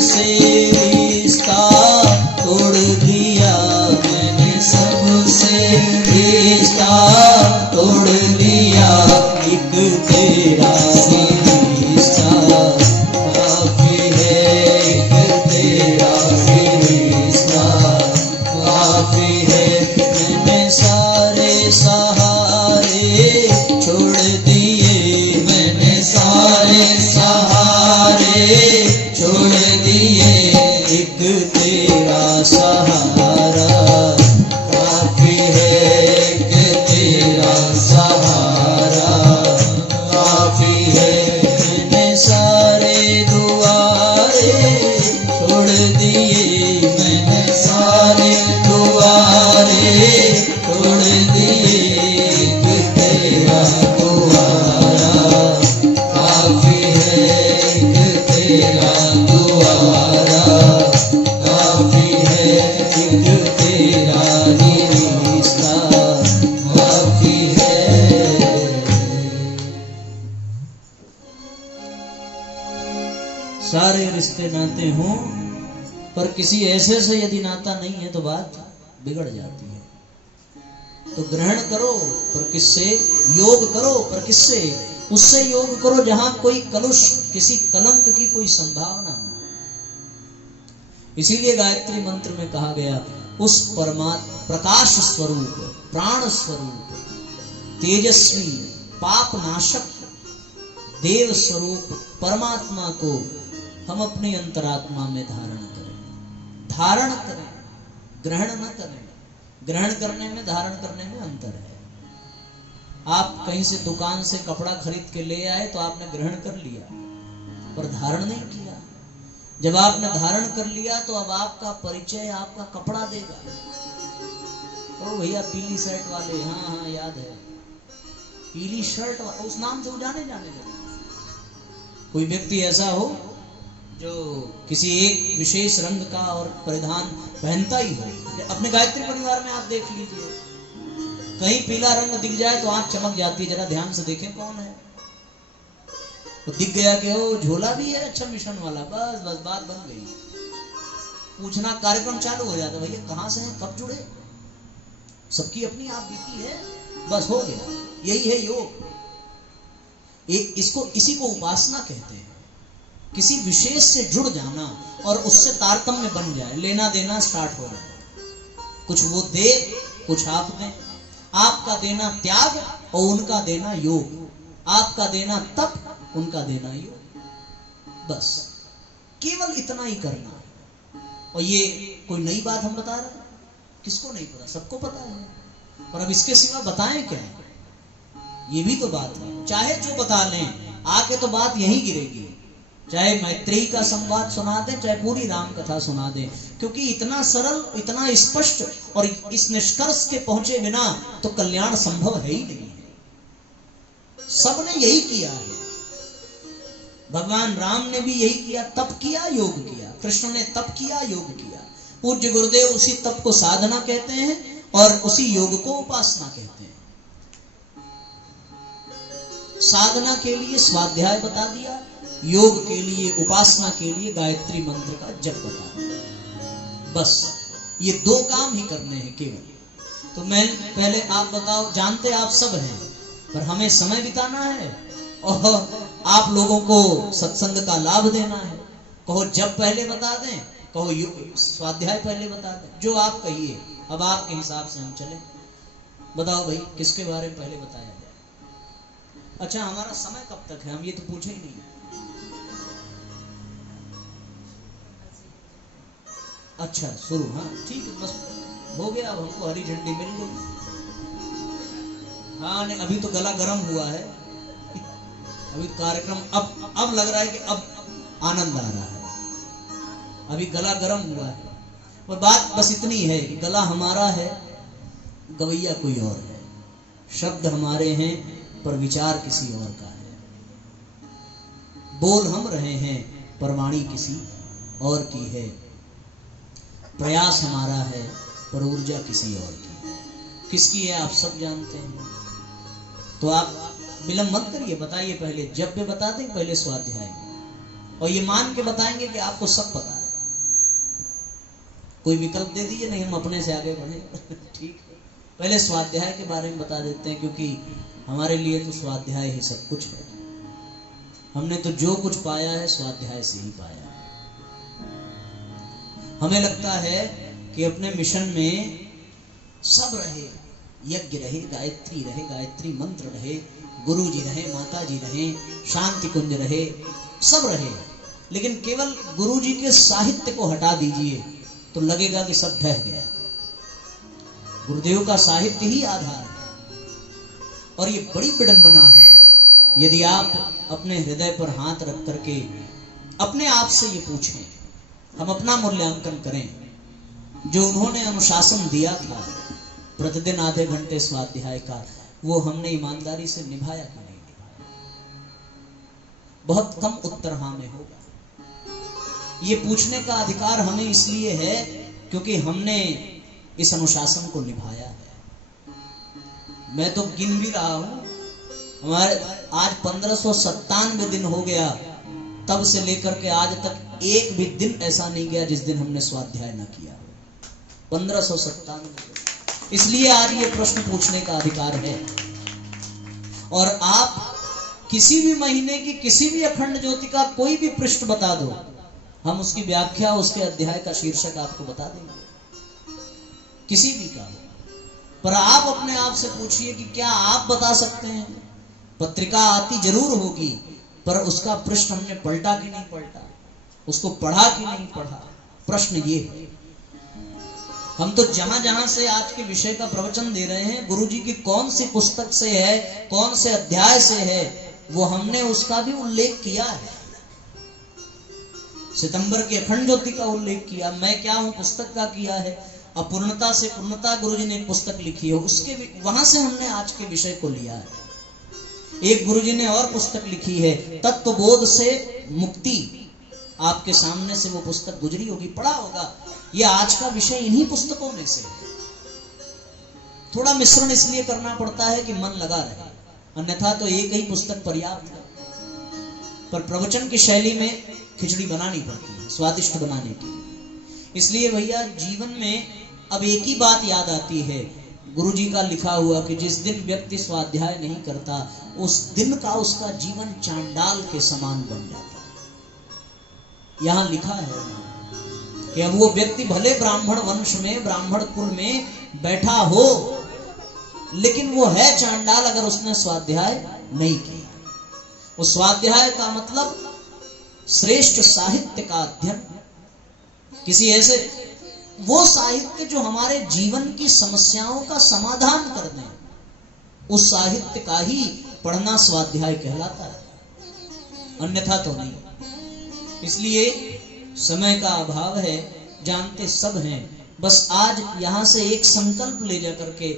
सबसे रिश्ता तोड़ दिया, मैंने सबसे रिश्ता तोड़ दिया, एक तेरा रिश्ता काफी है, एक तेरा रिश्ता काफी है। मैंने सारे सहारे छोड़ दिए, मैंने सारे सहारे छोड़ दिए, एक तेरा सहारा काफी है, एक तेरा सहारा काफी है। मैंने सारे दुआरे छोड़ दिए, मैंने सारे दुआरे छोड़ दिए, एक तेरा दुआरा काफी है, एक तेरा दुआरा काफी है, एक तेरा रिश्ता काफी है। सारे रिश्ते नाते हों पर किसी ऐसे से यदि नाता नहीं है तो बात बिगड़ जाती है। तो ग्रहण करो पर किससे, योग करो पर किससे, उससे योग करो जहां कोई कलुष, किसी कलंक की कोई संभावना न। इसीलिए गायत्री मंत्र में कहा गया, उस परमात्मा प्रकाश स्वरूप, प्राण स्वरूप, तेजस्वी, पाप नाशक, देव स्वरूप परमात्मा को हम अपने अंतरात्मा में धारण करें। धारण करें, ग्रहण न करें। ग्रहण करने में, धारण करने में अंतर है। आप कहीं से दुकान से कपड़ा खरीद के ले आए तो आपने ग्रहण कर लिया पर धारण नहीं किया। जब आपने धारण कर लिया तो अब आपका परिचय आपका कपड़ा देगा। ओ भैया पीली शर्ट वाले, हाँ हाँ याद है, पीली शर्ट वाले, उस नाम से वो जाने लगे। कोई व्यक्ति ऐसा हो जो किसी एक विशेष रंग का और परिधान पहनता ही हो। अपने गायत्री परिवार में आप देख लीजिए, कहीं पीला रंग दिख जाए तो आंख चमक जाती है, जरा ध्यान से देखें कौन है। तो दिख गया कि वो झोला भी है, अच्छा मिशन वाला, बस बस बात बन गई। पूछना कार्यक्रम चालू हो जाता, भैया कहां से हैं, कब जुड़े, सबकी अपनी आप बीती है, बस हो गया। यही है योग। इसको, इसी को उपासना कहते हैं। किसी विशेष से जुड़ जाना और उससे तारतम्य बन जाए, लेना देना स्टार्ट हो जाए। कुछ वो दे, कुछ आप दें। आपका देना त्याग और उनका देना योग, आपका देना तप, उनका देना योग। बस केवल इतना ही करना। और ये कोई नई बात हम बता रहे हैं, किसको नहीं पता, सबको पता है। पर अब इसके सिवा बताएं क्या, ये भी तो बात है। चाहे जो बता लें, आके तो बात यहीं गिरेगी। चाहे मैत्रेयी का संवाद सुना दे, चाहे पूरी राम कथा सुना दे, क्योंकि इतना सरल, इतना स्पष्ट और इस निष्कर्ष के पहुंचे बिना तो कल्याण संभव है ही नहीं। सबने यही किया है। भगवान राम ने भी यही किया, तप किया, योग किया। कृष्ण ने तप किया, योग किया। पूज्य गुरुदेव उसी तप को साधना कहते हैं और उसी योग को उपासना कहते हैं। साधना के लिए स्वाध्याय बता दिया, योग के लिए, उपासना के लिए गायत्री मंत्र का जप बता दिया। बस ये दो काम ही करने हैं केवल। तो मैं पहले आप बताओ, जानते आप सब हैं, पर हमें समय बिताना है और आप लोगों को सत्संग का लाभ देना है। कहो जप पहले बता दें, कहो स्वाध्याय पहले बता दें, जो आप कहिए। अब आपके हिसाब से हम चले। बताओ भाई, किसके बारे में पहले बताया जाए? अच्छा, हमारा समय कब तक है, हम ये तो पूछे ही नहीं। अच्छा शुरू, हाँ ठीक है, बस हो गया। अब हमको हरी झंडी मिल गई। हाँ नहीं, अभी तो गला गर्म हुआ है। अभी कार्यक्रम अब लग रहा है कि अब आनंद आ रहा है। अभी गला गर्म हुआ है। और बात बस इतनी है कि गला हमारा है, गवैया कोई और है। शब्द हमारे हैं पर विचार किसी और का है। बोल हम रहे हैं पर वाणी किसी और की है। प्रयास हमारा है पर ऊर्जा किसी और की। किसकी है आप सब जानते हैं। तो आप विलंब मत करिए, बताइए पहले। जब भी बता दें, पहले स्वाध्याय। और ये मान के बताएंगे कि आपको सब पता है। कोई विकल्प दे दीजिए, नहीं हम अपने से आगे बढ़े। ठीक है, पहले स्वाध्याय के बारे में बता देते हैं, क्योंकि हमारे लिए तो स्वाध्याय ही सब कुछ है। हमने तो जो कुछ पाया है स्वाध्याय से ही पाया है। हमें लगता है कि अपने मिशन में सब रहे, यज्ञ रहे, गायत्री मंत्र रहे, गुरु जी रहे, माता जी रहे, शांति कुंज रहे, सब रहे, लेकिन केवल गुरु जी के साहित्य को हटा दीजिए तो लगेगा कि सब ढह गया। गुरुदेव का साहित्य ही आधार है। और ये बड़ी विडंबना है यदि आप अपने हृदय पर हाथ रख करके अपने आप से ये पूछें, हम अपना मूल्यांकन करें, जो उन्होंने अनुशासन दिया था प्रतिदिन आधे घंटे स्वाध्याय का, वो हमने ईमानदारी से निभाया कि नहीं निभाया? बहुत कम उत्तर हाँ में होगा। ये पूछने का अधिकार हमें इसलिए है क्योंकि हमने इस अनुशासन को निभाया है। मैं तो गिन भी रहा हूं, हमारे आज 1597 दिन हो गया, तब से लेकर के आज तक एक भी दिन ऐसा नहीं गया जिस दिन हमने स्वाध्याय न किया। 1597। इसलिए आज ये प्रश्न पूछने का अधिकार है। और आप किसी भी महीने की किसी भी अखंड ज्योति का कोई भी पृष्ठ बता दो, हम उसकी व्याख्या, उसके अध्याय का शीर्षक आपको बता देंगे, किसी भी का। पर आप अपने आप से पूछिए कि क्या आप बता सकते हैं? पत्रिका आती जरूर होगी, पर उसका पृष्ठ हमने पलटा कि नहीं पलटा, उसको पढ़ा कि नहीं पढ़ा? प्रश्न ये है। हम तो जहां जहां से आज के विषय का प्रवचन दे रहे हैं, गुरु जी की कौन सी पुस्तक से है, कौन से अध्याय से है, वो हमने उसका भी उल्लेख किया है। सितंबर की अखंड ज्योति का उल्लेख किया, मैं क्या हूं पुस्तक का किया है, अपूर्णता से पूर्णता गुरुजी ने एक पुस्तक लिखी है, उसके वहां से हमने आज के विषय को लिया है। एक गुरुजी ने और पुस्तक लिखी है, तत्वबोध से मुक्ति, आपके सामने से वो पुस्तक गुजरी होगी, पढ़ा होगा। ये आज का विषय इन्हीं पुस्तकों में से। थोड़ा मिश्रण इसलिए करना पड़ता है कि मन लगा रहे, अन्यथा तो एक ही पुस्तक पर्याप्त है। पर प्रवचन की शैली में खिचड़ी बनानी पड़ती है, स्वादिष्ट बनाने की। इसलिए भैया जीवन में अब एक ही बात याद आती है, गुरुजी का लिखा हुआ कि जिस दिन व्यक्ति स्वाध्याय नहीं करता, उस दिन का उसका जीवन चांडाल के समान बन जाता है। यहां लिखा है कि अब वो व्यक्ति भले ब्राह्मण वंश में, ब्राह्मण कुल में बैठा हो, लेकिन वो है चांडाल अगर उसने स्वाध्याय नहीं किया। वो स्वाध्याय का मतलब श्रेष्ठ साहित्य का अध्ययन, किसी ऐसे वो साहित्य जो हमारे जीवन की समस्याओं का समाधान कर दे, उस साहित्य का ही पढ़ना स्वाध्याय कहलाता है, अन्यथा तो नहीं। इसलिए समय का अभाव है, जानते सब हैं, बस आज यहां से एक संकल्प ले जा करके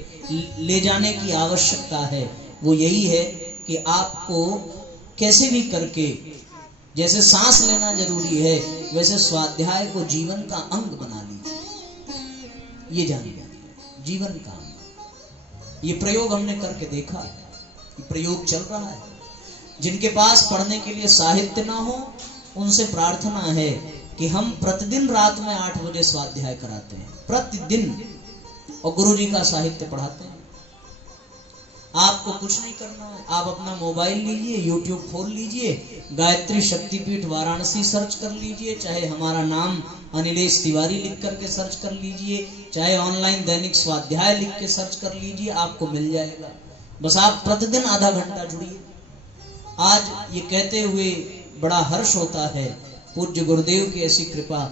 ले जाने की आवश्यकता है। वो यही है कि आपको कैसे भी करके, जैसे सांस लेना जरूरी है, वैसे स्वाध्याय को जीवन का अंग बना लीजिए। ये जानिए, जीवन का अंग। ये प्रयोग हमने करके देखा है, ये प्रयोग चल रहा है। जिनके पास पढ़ने के लिए साहित्य ना हो, उनसे प्रार्थना है कि हम प्रतिदिन रात में 8 बजे स्वाध्याय कराते हैं, प्रतिदिन, और गुरु जी का साहित्य पढ़ाते हैं। आपको कुछ नहीं करना है, आप अपना मोबाइल लीजिए, यूट्यूब खोल लीजिए, गायत्री शक्तिपीठ वाराणसी सर्च कर लीजिए, चाहे हमारा नाम अनिलेश तिवारी लिख करके सर्च कर लीजिए, चाहे ऑनलाइन दैनिक स्वाध्याय लिख के सर्च कर लीजिए, आपको मिल जाएगा। बस आप प्रतिदिन आधा घंटा जुड़िए। आज ये कहते हुए बड़ा हर्ष होता है, पूज्य गुरुदेव की ऐसी कृपा,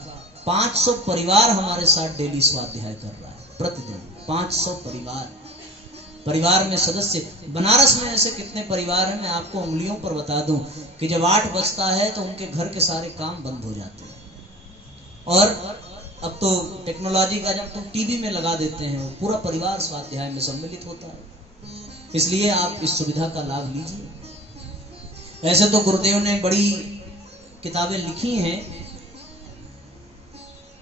500 परिवार हमारे साथ डेली स्वाध्याय कर रहा है प्रतिदिन। 500 परिवार में सदस्य। बनारस में ऐसे कितने परिवार हैं, मैं आपको उंगलियों पर बता दूं कि जब 8 बजता है तो उनके घर के सारे काम बंद हो जाते हैं। और अब तो टेक्नोलॉजी का जब तो टीवी में लगा देते हैं, पूरा परिवार स्वाध्याय में सम्मिलित होता है। इसलिए आप इस सुविधा का लाभ लीजिए। ऐसे तो गुरुदेव ने बड़ी किताबें लिखी हैं,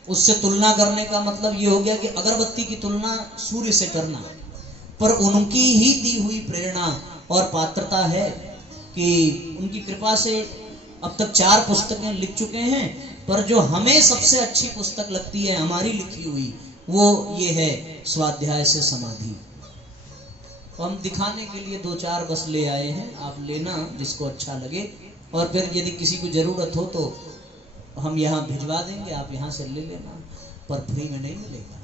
उससे तुलना करने का मतलब ये हो गया कि अगरबत्ती की तुलना सूर्य से करना, पर उनकी ही दी हुई प्रेरणा और पात्रता है कि उनकी कृपा से अब तक 4 पुस्तकें लिख चुके हैं, पर जो हमें सबसे अच्छी पुस्तक लगती है हमारी लिखी हुई, वो ये है स्वाध्याय से समाधि। तो हम दिखाने के लिए 2-4 बस ले आए हैं, आप लेना जिसको अच्छा लगे, और फिर यदि किसी को जरूरत हो तो हम यहाँ भिजवा देंगे, आप यहाँ से ले लेना, पर फ्री में नहीं मिलेगा,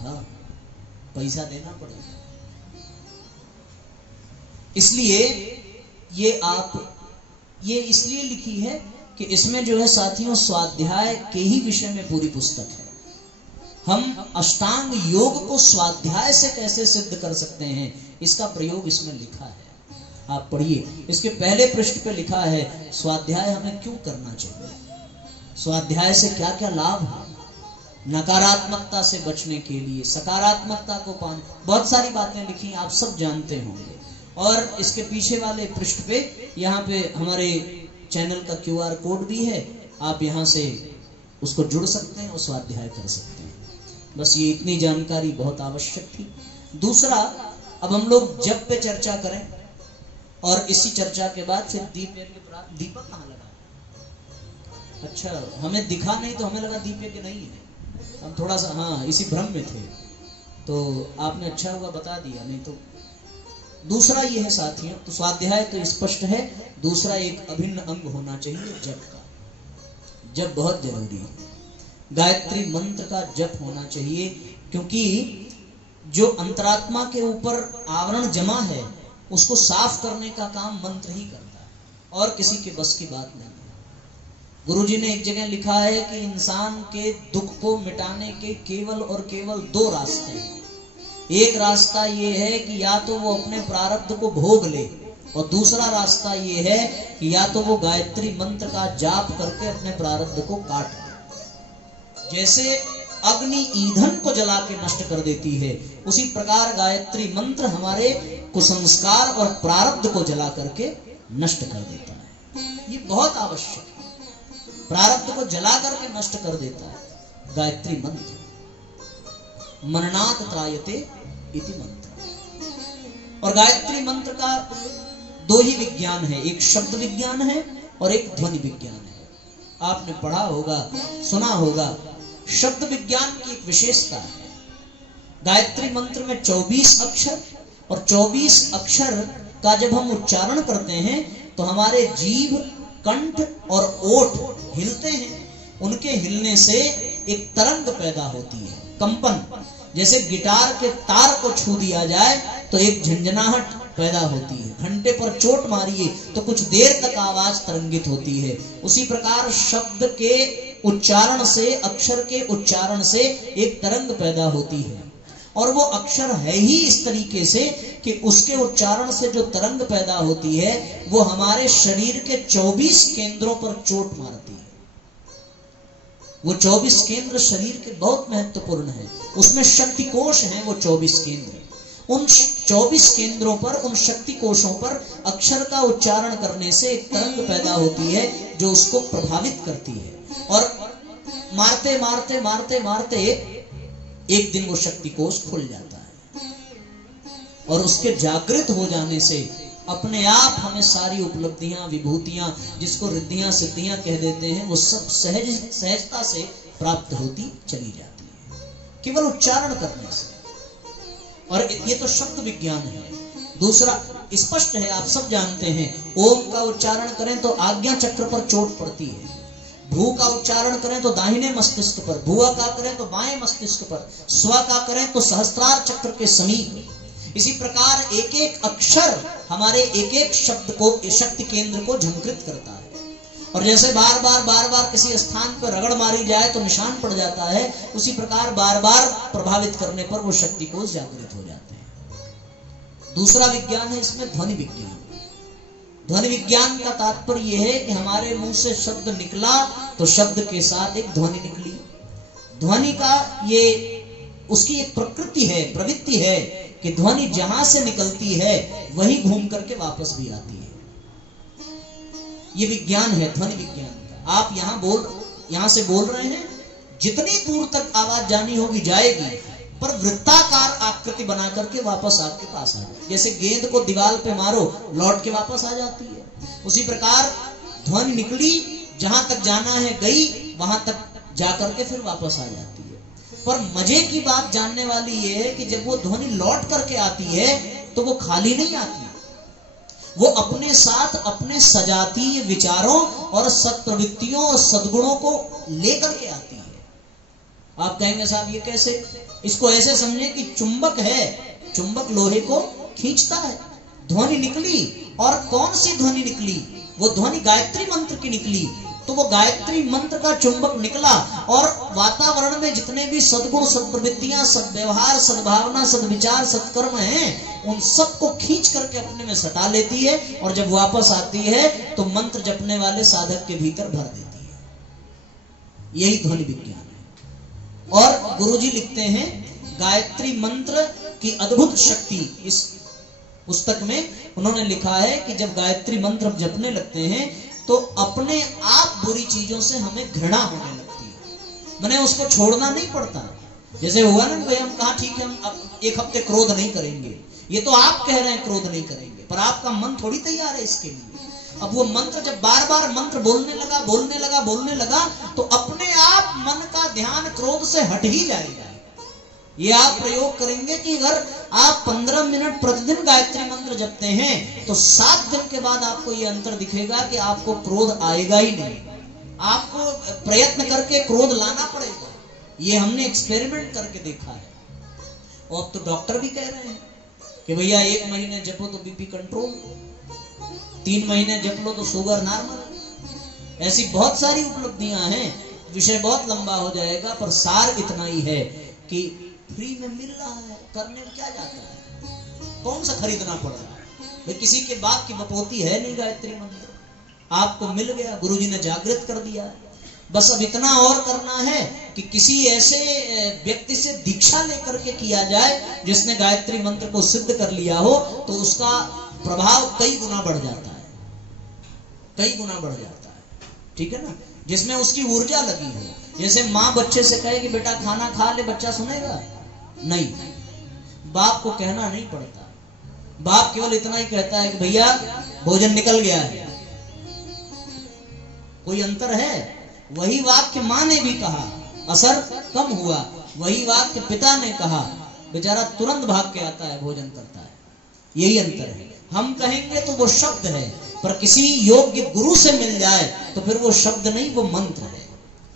हाँ पैसा देना पड़ेगा। इसलिए ये इसलिए लिखी है कि इसमें जो है साथियों स्वाध्याय के ही विषय में पूरी पुस्तक है। हम अष्टांग योग को स्वाध्याय से कैसे सिद्ध कर सकते हैं, इसका प्रयोग इसमें लिखा है, आप पढ़िए। इसके पहले पृष्ठ पे लिखा है स्वाध्याय हमें क्यों करना चाहिए, स्वाध्याय से क्या क्या लाभ है, नकारात्मकता से बचने के लिए, सकारात्मकता को पाने, बहुत सारी बातें लिखी, आप सब जानते होंगे। और इसके पीछे वाले पृष्ठ पे यहाँ पे हमारे चैनल का QR कोड भी है, आप यहाँ से उसको जुड़ सकते हैं और स्वाध्याय कर सकते हैं। बस ये इतनी जानकारी बहुत आवश्यक थी। दूसरा, अब हम लोग जप पे चर्चा करें, और इसी चर्चा के बाद फिर दीपक कहाँ लगा? अच्छा, हमें दिखा नहीं तो हमें लगा दीपक नहीं है, हम थोड़ा सा हाँ इसी भ्रम में थे, तो आपने अच्छा हुआ बता दिया, नहीं तो। दूसरा ये है साथियों, तो स्वाध्याय तो स्पष्ट है। दूसरा एक अभिन्न अंग होना चाहिए जप का, जप बहुत जरूरी है। गायत्री मंत्र का जप होना चाहिए, क्योंकि जो अंतरात्मा के ऊपर आवरण जमा है उसको साफ करने का काम मंत्र ही करता है, और किसी के बस की बात नहीं है। गुरुजी ने एक जगह लिखा है कि इंसान के दुख को मिटाने के केवल और केवल 2 रास्ते हैं। एक रास्ता ये है कि या तो वो अपने प्रारब्ध को भोग ले, और दूसरा रास्ता ये है कि या तो वो गायत्री मंत्र का जाप करके अपने प्रारब्ध को काट ले। जैसे अग्नि ईंधन को जला के नष्ट कर देती है, उसी प्रकार गायत्री मंत्र हमारे कुसंस्कार और प्रारब्ध को जला करके नष्ट कर देता है। ये बहुत आवश्यक है, प्रारब्ध को जला करके नष्ट कर देता है गायत्री मंत्र। मननात् त्रायते इति मंत्र। और गायत्री मंत्र का 2 ही विज्ञान है, एक शब्द विज्ञान है और एक ध्वनि विज्ञान है। आपने पढ़ा होगा, सुना होगा, शब्द विज्ञान की एक विशेषता है। गायत्री मंत्र में 24 अक्षर, और 24 अक्षर का जब हम उच्चारण करते हैं तो हमारे जीभ, कंठ और ओठ हिलते हैं। उनके हिलने से एक तरंग पैदा होती है, कंपन। जैसे गिटार के तार को छू दिया जाए तो एक झंझनाहट पैदा होती है, घंटे पर चोट मारिए तो कुछ देर तक आवाज तरंगित होती है। उसी प्रकार शब्द के उच्चारण से, अक्षर के उच्चारण से एक तरंग पैदा होती है, और वो अक्षर है ही इस तरीके से कि उसके उच्चारण से जो तरंग पैदा होती है वो हमारे शरीर के 24 केंद्रों पर चोट मारती है। वो 24 केंद्र शरीर के बहुत महत्वपूर्ण है, उसमें शक्ति कोश है वो 24 केंद्र। उन 24 केंद्रों पर, उन शक्ति कोशों पर अक्षर का उच्चारण करने से एक तरंग पैदा होती है जो उसको प्रभावित करती है, और मारते मारते मारते मारते एक दिन वो शक्ति कोश खुल जाता है, और उसके जागृत हो जाने से अपने आप हमें सारी उपलब्धियां, विभूतियां, जिसको रिद्धियां सिद्धियां कह देते हैं, वो सब सहजता से प्राप्त होती चली जाती है, केवल उच्चारण करने से। और ये तो शब्द विज्ञान है। दूसरा स्पष्ट है, आप सब जानते हैं, ओम का उच्चारण करें तो आज्ञा चक्र पर चोट पड़ती है, भू का उच्चारण करें तो दाहिने मस्तिष्क पर, भुआ का करें तो बाएं मस्तिष्क पर, स्व का करें तो सहस्त्रार चक्र के समीप। इसी प्रकार एक एक अक्षर हमारे एक एक शब्द को, शक्ति केंद्र को झंकृत करता है, और जैसे बार बार किसी स्थान पर रगड़ मारी जाए तो निशान पड़ जाता है, उसी प्रकार बार बार प्रभावित करने पर वो शक्ति कोश जागृत हो जाते हैं। दूसरा विज्ञान है इसमें ध्वनि विज्ञान। ध्वनि विज्ञान का तात्पर्य यह है कि हमारे मुंह से शब्द निकला तो शब्द के साथ एक ध्वनि निकली। ध्वनि का ये उसकी एक प्रकृति है, प्रवृत्ति है कि ध्वनि जहां से निकलती है वही घूम करके वापस भी आती है। ये विज्ञान है ध्वनि विज्ञान का। आप यहां से बोल रहे हैं, जितनी दूर तक आवाज जानी होगी जाएगी, पर वृत्ताकार आकृति बना करके वापस आपके पास आ जाए। जैसे गेंद को दीवार पे मारो, लौट के वापस आ जाती है, उसी प्रकार ध्वनि निकली, जहां तक जाना है गई, वहां तक जाकर के फिर वापस आ जाती है। पर मजे की बात जानने वाली ये है कि जब वो ध्वनि लौट करके आती है तो वो खाली नहीं आती, वो अपने साथ अपने सजातीय विचारों और सत्प्रवृत्तियों और सद्गुणों को लेकर के आती है। आप कहेंगे साहब ये कैसे? इसको ऐसे समझे कि चुंबक है, चुंबक लोहे को खींचता है। ध्वनि निकली, और कौन सी ध्वनि निकली? वो ध्वनि गायत्री मंत्र की निकली। तो वो गायत्री मंत्र का चुंबक निकला और वातावरण में जितने भी सद्गुण, सद्प्रवृत्तियां, सद्व्यवहार, सद्भावना, सद्विचार, सत्कर्म हैं, उन सबको खींच करके अपने में सटा लेती है, और जब वापस आती है तो मंत्र जपने वाले साधक के भीतर भर देती है। यही ध्वनि विज्ञान है। और गुरुजी लिखते हैं गायत्री मंत्र की अद्भुत शक्ति, इस पुस्तक में उन्होंने लिखा है कि जब गायत्री मंत्र जपने लगते हैं तो अपने आप बुरी चीजों से हमें घृणा होने लगती है। मैंने उसको छोड़ना नहीं पड़ता। जैसे हुआ ना भाई, हम कहा ठीक है हम अब एक हफ्ते क्रोध नहीं करेंगे, ये तो आप कह रहे हैं क्रोध नहीं करेंगे, पर आपका मन थोड़ी तैयार है इसके लिए। अब वो मंत्र जब बार बार मंत्र बोलने लगा तो अपने आप मन का ध्यान क्रोध से हट ही जाएगा। ये आप प्रयोग करेंगे कि अगर आप 15 मिनट प्रतिदिन गायत्री मंत्र जपते हैं तो 7 दिन के बाद आपको ये अंतर दिखेगा कि आपको क्रोध आएगा ही नहीं। आपको प्रयत्न करके क्रोध लाना पड़ेगा। ये हमने एक्सपेरिमेंट करके देखा है। और अब तो डॉक्टर भी कह रहे हैं कि भैया 1 महीने जपो तो बीपी कंट्रोल, 3 महीने जप लो तो शुगर नॉर्मल। ऐसी बहुत सारी उपलब्धियां हैं। विषय बहुत लंबा हो जाएगा, पर सार इतना ही है कि फ्री में मिल रहा है, करने में क्या जाता है, कौन सा खरीदना पड़ रहा है भाई? किसी के बाप की बपोती है नहीं गायत्री मंत्र, आपको मिल गया, गुरुजी ने जागृत कर दिया। बस अब इतना और करना है कि किसी ऐसे व्यक्ति से दीक्षा लेकर के किया जाए जिसने गायत्री मंत्र को सिद्ध कर लिया हो, तो उसका प्रभाव कई गुना बढ़ जाता है, कई गुना बढ़ जाता है। ठीक है ना? जिसमें उसकी ऊर्जा लगी हो। जैसे माँ बच्चे से कहे कि बेटा खाना खा ले, बच्चा सुनेगा नहीं, बाप को कहना नहीं पड़ता। बाप केवल इतना ही कहता है कि भैया भोजन निकल गया है। कोई अंतर है? वही वाक्य माँ ने भी कहा, असर कम हुआ। वही वाक्य पिता ने कहा, बेचारा तुरंत भाग के आता है, भोजन करता है। यही अंतर है। हम कहेंगे तो वो शब्द है, पर किसी योग्य गुरु से मिल जाए तो फिर वो शब्द नहीं, वो मंत्र है।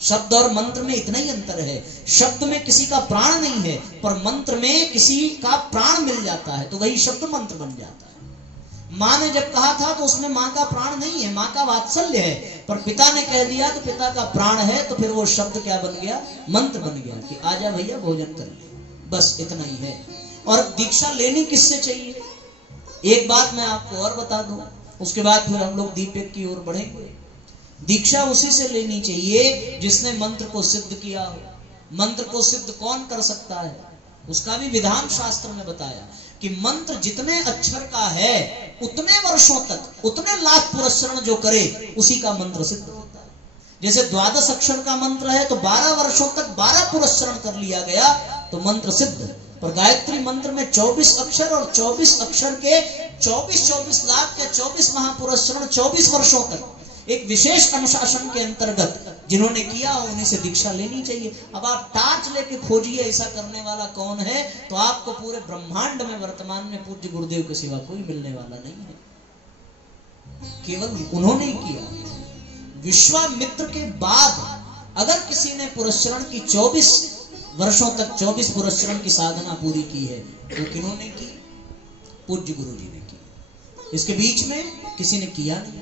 शब्द और मंत्र में इतना ही अंतर है। शब्द में किसी का प्राण नहीं है, पर मंत्र में किसी का प्राण मिल जाता है, तो वही शब्द मंत्र बन जाता है। माँ ने जब कहा था तो उसमें माँ का प्राण नहीं है, माँ का वात्सल्य है, पर पिता ने कह दिया तो पिता का प्राण है, तो फिर वो शब्द क्या बन गया? मंत्र बन गया कि आजा भैया भोजन कर ले। बस इतना ही है। और दीक्षा लेनी किससे चाहिए? एक बात मैं आपको और बता दूं, उसके बाद फिर हम लोग दीपक की ओर बढ़ेंगे। दीक्षा उसी से लेनी चाहिए जिसने मंत्र को सिद्ध किया हो। मंत्र को सिद्ध कौन कर सकता है? उसका भी विधान शास्त्र में बताया कि मंत्र जितने अक्षर का है उतने वर्षों तक, उतने लाख पुरस्चरण जो करे उसी का मंत्र सिद्ध होता है। जैसे 12 अक्षर का मंत्र है तो 12 वर्षों तक 12 पुरस्चरण कर लिया गया तो मंत्र सिद्ध। पर गायत्री मंत्र में 24 अक्षर और 24 अक्षर के 24 लाख के 24 महापुरस्चरण 24 वर्षों तक एक विशेष अनुशासन के अंतर्गत जिन्होंने किया उन्हीं से दीक्षा लेनी चाहिए। अब आप टार्च लेके खोजिए ऐसा करने वाला कौन है, तो आपको पूरे ब्रह्मांड में वर्तमान में पूज्य गुरुदेव के सिवा कोई मिलने वाला नहीं है। केवल उन्होंने ही किया। विश्वामित्र के बाद अगर किसी ने पुरस्चरण की 24 वर्षों तक 24 पुरस्चरण की साधना पूरी की है तो किन्होंने की? पूज्य गुरुजी ने की। इसके बीच में किसी ने किया नहीं।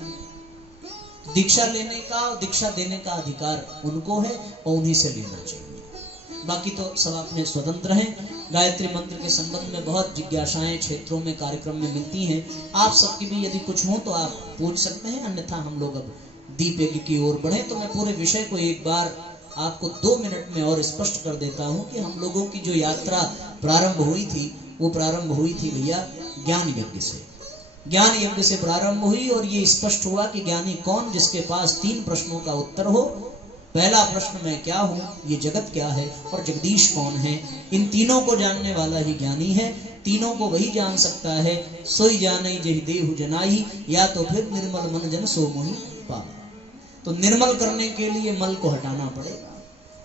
दीक्षा लेने का और दीक्षा देने का अधिकार उनको है और उन्हीं से लेना चाहिए। बाकी तो सब अपने स्वतंत्र हैं। गायत्री मंत्र के संबंध में बहुत जिज्ञासाएं क्षेत्रों में कार्यक्रम में मिलती हैं। आप सबकी भी यदि कुछ हो तो आप पूछ सकते हैं, अन्यथा हम लोग अब दीप यज्ञ की ओर बढ़े। तो मैं पूरे विषय को एक बार आपको 2 मिनट में और स्पष्ट कर देता हूं कि हम लोगों की जो यात्रा प्रारंभ हुई थी वो प्रारंभ हुई थी भैया ज्ञान यज्ञ से। ज्ञान यज्ञ से प्रारंभ हुई और ये स्पष्ट हुआ कि ज्ञानी कौन? जिसके पास 3 प्रश्नों का उत्तर हो। पहला प्रश्न मैं क्या हूं, ये जगत क्या है, और जगदीश कौन है। इन तीनों को जानने वाला ही ज्ञानी है। तीनों को वही जान सकता है। सोई जाने जहि देहु जनाई, या तो फिर निर्मल मन जन सो मोहि पावा। तो निर्मल करने के लिए मल को हटाना पड़ेगा।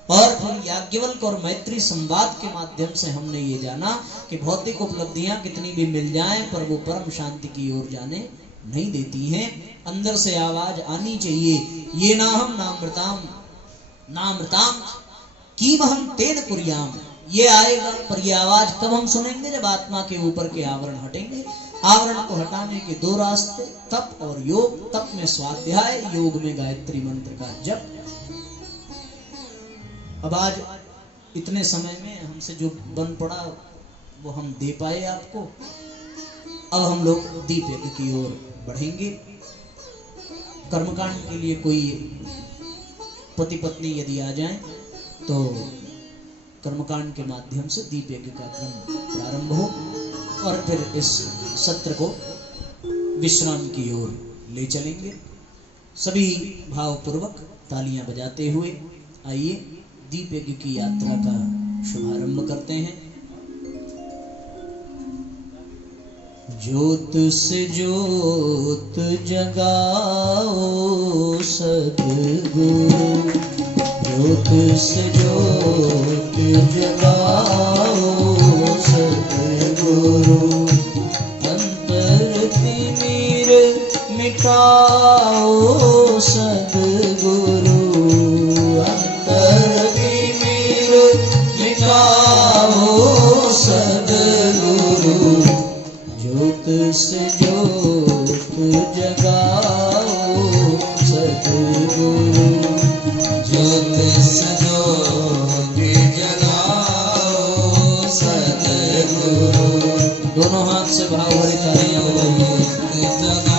और फिर याज्ञवल्क और मैत्री संवाद के माध्यम से हमने ये जाना कि भौतिक उपलब्धियां कितनी भी मिल जाएं पर वो परम शांति की ओर जाने नहीं देती हैं। अंदर से आवाज आनी चाहिए, ये नाहम नामृताम नामृताम कीमहम तेन कुर्याम। ये आएगा, पर ये आवाज कब हम सुनेंगे? जब आत्मा के ऊपर के आवरण हटेंगे। आवरण को हटाने के दो रास्ते, तप और योग। तप में स्वाध्याय, योग में गायत्री मंत्र का जप। अब आज इतने समय में हमसे जो बन पड़ा वो हम दे पाए आपको। अब हम लोग दीप यज्ञ की ओर बढ़ेंगे। कर्मकांड के लिए कोई पति पत्नी यदि आ जाएं तो कर्मकांड के माध्यम से दीप यज्ञ का क्रम प्रारंभ हो और फिर इस सत्र को विश्राम की ओर ले चलेंगे। सभी भावपूर्वक तालियां बजाते हुए आइए दीप यज्ञ की यात्रा का शुभारंभ करते हैं। ज्योत से ज्योत जगाओ सद्गुरु, ज्योत से ज्योत जगाओ सद्गुरु, अंतर तिमिर मिटाओ सद्गुरु, अंतर तिमिर मिटाओ सद्गुरु, ज्योत से ज्योत जगाओ सद्गुरु, ज्योत से ज्योत जगाओ सद्गुरु। दोनों हाथ से भाव भरी तालियां बजाइए।